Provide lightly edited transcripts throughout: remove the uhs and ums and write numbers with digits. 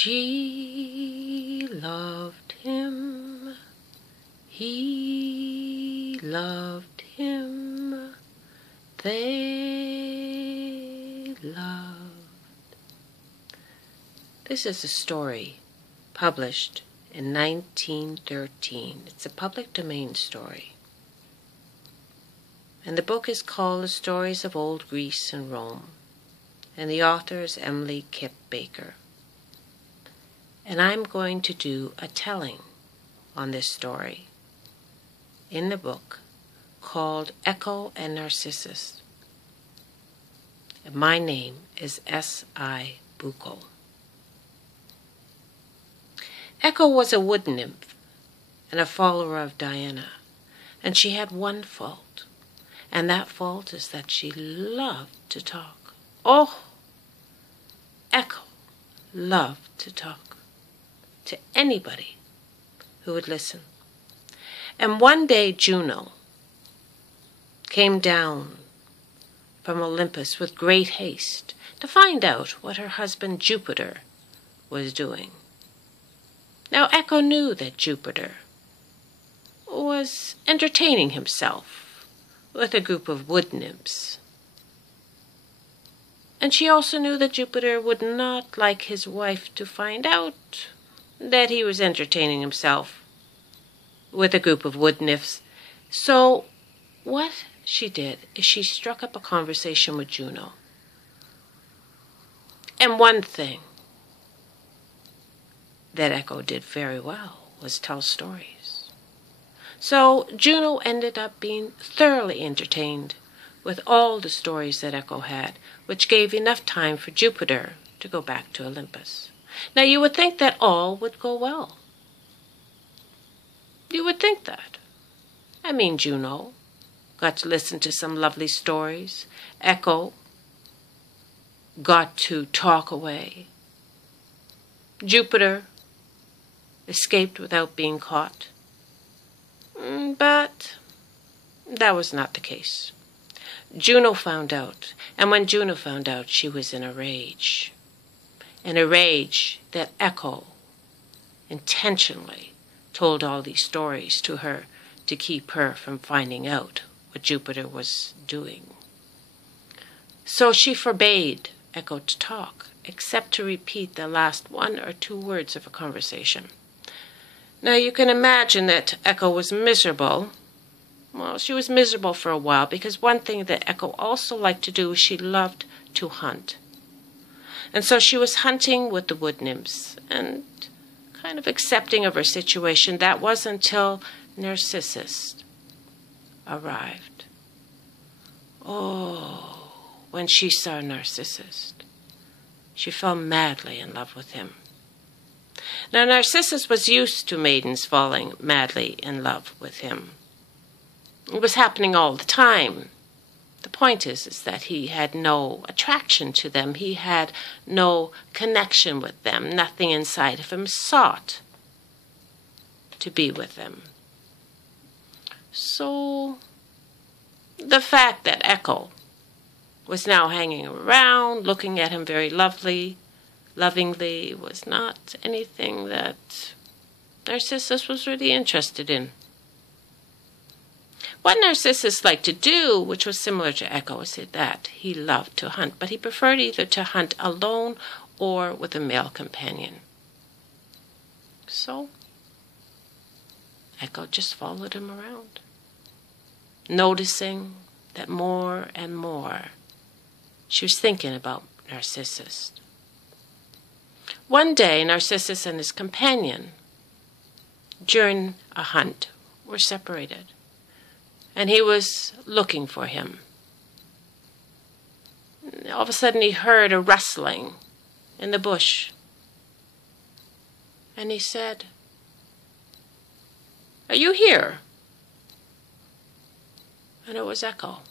She loved him, he loved him, they loved. This is a story published in 1913. It's a public domain story. And the book is called The Stories of Old Greece and Rome. And the author is Emily Kip Baker. And I'm going to do a telling on this story in the book called Echo and Narcissus. And my name is S.I. Boucaud. Echo was a wood nymph and a follower of Diana, and she had one fault, and that fault is that she loved to talk. Oh, Echo loved to talk to anybody who would listen. And one day Juno came down from Olympus with great haste to find out what her husband Jupiter was doing. Now Echo knew that Jupiter was entertaining himself with a group of wood nymphs. And she also knew that Jupiter would not like his wife to find out that he was entertaining himself with a group of wood nymphs. So what she did is she struck up a conversation with Juno. And one thing that Echo did very well was tell stories. So Juno ended up being thoroughly entertained with all the stories that Echo had, which gave enough time for Jupiter to go back to Olympus. Now you would think that all would go well. You would think that. I mean, Juno got to listen to some lovely stories. Echo got to talk away. Jupiter escaped without being caught. But that was not the case. Juno found out, and when Juno found out, she was in a rage. In a rage that Echo intentionally told all these stories to her to keep her from finding out what Jupiter was doing. So she forbade Echo to talk, except to repeat the last 1 or 2 words of a conversation. Now you can imagine that Echo was miserable. Well, she was miserable for a while because one thing that Echo also liked to do is she loved to hunt. And so she was hunting with the wood nymphs and kind of accepting of her situation. That was until Narcissus arrived. Oh, when she saw Narcissus, she fell madly in love with him. Now Narcissus was used to maidens falling madly in love with him. It was happening all the time. The point is that he had no attraction to them. He had no connection with them. Nothing inside of him sought to be with them. So the fact that Echo was now hanging around, looking at him very lovingly, was not anything that Narcissus was really interested in. What Narcissus liked to do, which was similar to Echo, is that he loved to hunt, but he preferred either to hunt alone or with a male companion. So Echo just followed him around, noticing that more and more she was thinking about Narcissus. One day, Narcissus and his companion, during a hunt, were separated. And he was looking for him. All of a sudden he heard a rustling in the bush. And he said, "Are you here?" And it was Echo.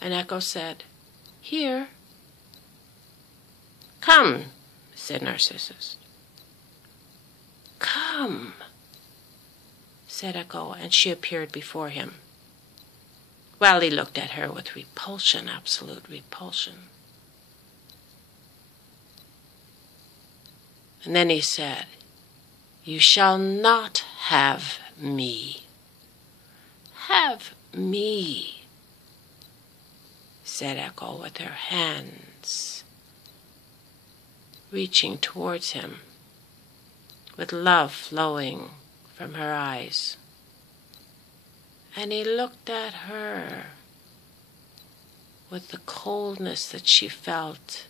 And Echo said, "Here." "Come," said Narcissus. "Come," said Echo, and she appeared before him. Well, he looked at her with repulsion, absolute repulsion. And then he said, "You shall not have me." "Have me," said Echo with her hands reaching towards him, with love flowing from her eyes. And he looked at her with the coldness that she felt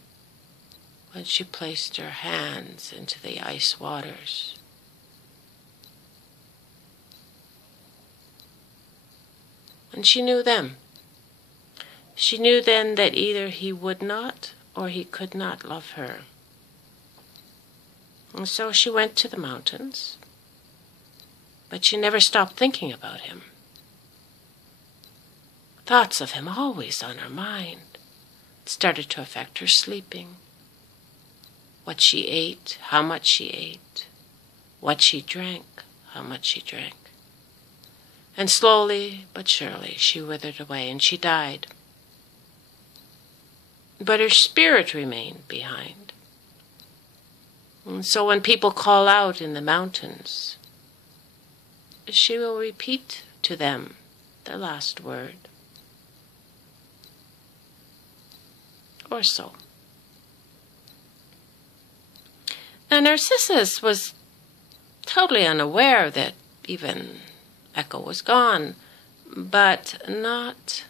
when she placed her hands into the ice waters. And she knew then. She knew then that either he would not or he could not love her. And so she went to the mountains, but she never stopped thinking about him. Thoughts of him always on her mind. It started to affect her sleeping. What she ate, how much she ate, what she drank, how much she drank. And slowly but surely she withered away and she died. But her spirit remained behind. And so when people call out in the mountains, she will repeat to them the last word. Or so. Now Narcissus was totally unaware that even Echo was gone, but not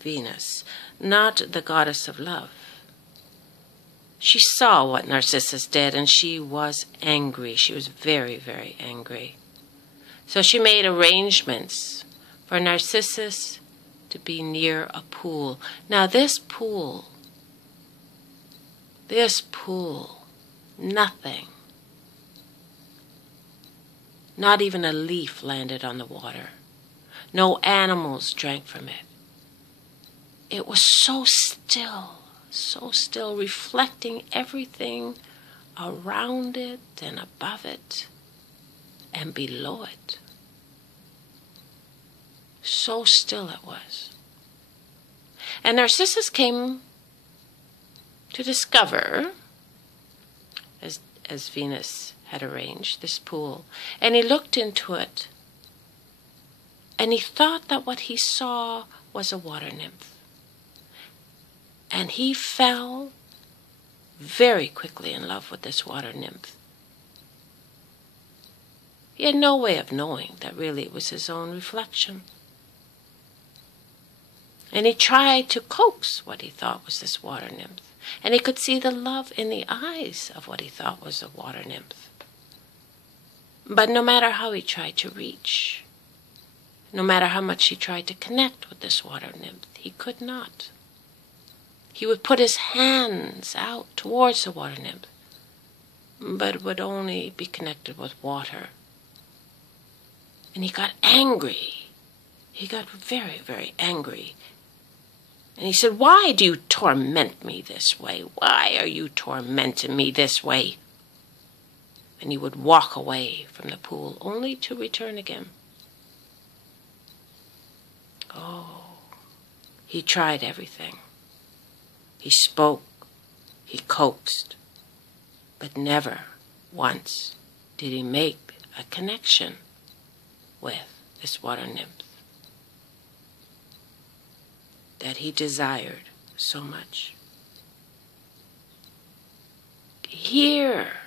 Venus, not the goddess of love. She saw what Narcissus did, and she was angry. She was very, very angry. So she made arrangements for Narcissus to be near a pool. Now this pool, nothing, not even a leaf landed on the water. No animals drank from it. It was so still, reflecting everything around it and above it and below it. So still it was. And Narcissus came to discover, as Venus had arranged, this pool. And he looked into it, and he thought that what he saw was a water nymph. And he fell very quickly in love with this water nymph. He had no way of knowing that really it was his own reflection. And he tried to coax what he thought was this water nymph. And he could see the love in the eyes of what he thought was a water nymph. But no matter how he tried to reach, no matter how much he tried to connect with this water nymph, he could not. He would put his hands out towards the water nymph, but it would only be connected with water. And he got angry. He got very, very angry. And he said, "Why do you torment me this way? Why are you tormenting me this way?" And he would walk away from the pool, only to return again. Oh, he tried everything. He spoke, he coaxed, but never once did he make a connection with this water nymph that he desired so much. "Here,"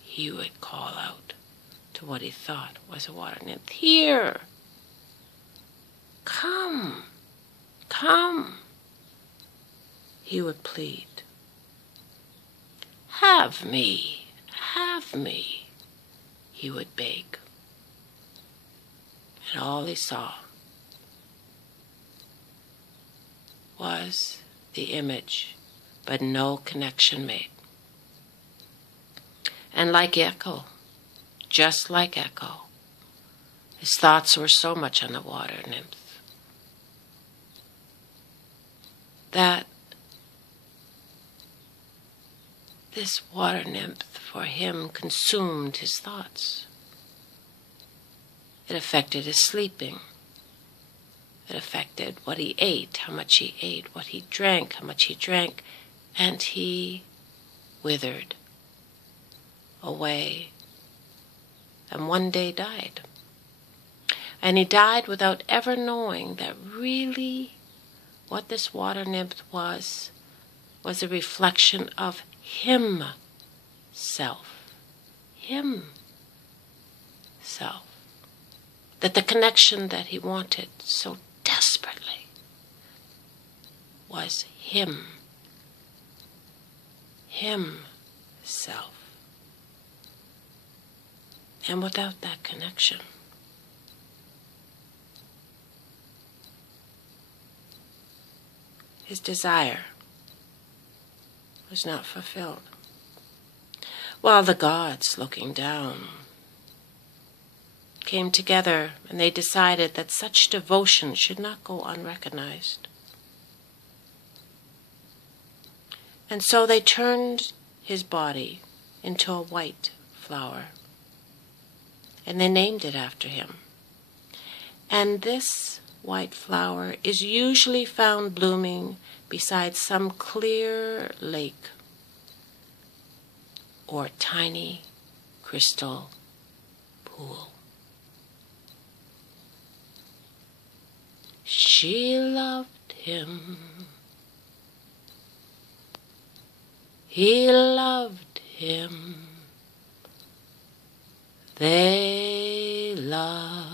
he would call out to what he thought was a water nymph. "Here! Come, come," he would plead. Have me," he would beg. And all he saw was the image, but no connection made. And like Echo, just like Echo, his thoughts were so much on the water nymph that this water nymph for him consumed his thoughts. It affected his sleeping. It affected what he ate, how much he ate, what he drank, how much he drank, and he withered away, and one day died. And he died without ever knowing that really what this water nymph was a reflection of himself. Himself. That the connection that he wanted so desperately was him. Himself. And without that connection, his desire was not fulfilled. While the gods, looking down, came together and they decided that such devotion should not go unrecognized. And so they turned his body into a white flower, and they named it after him. And this white flower is usually found blooming beside some clear lake or tiny crystal pool. She loved him. He loved him. They loved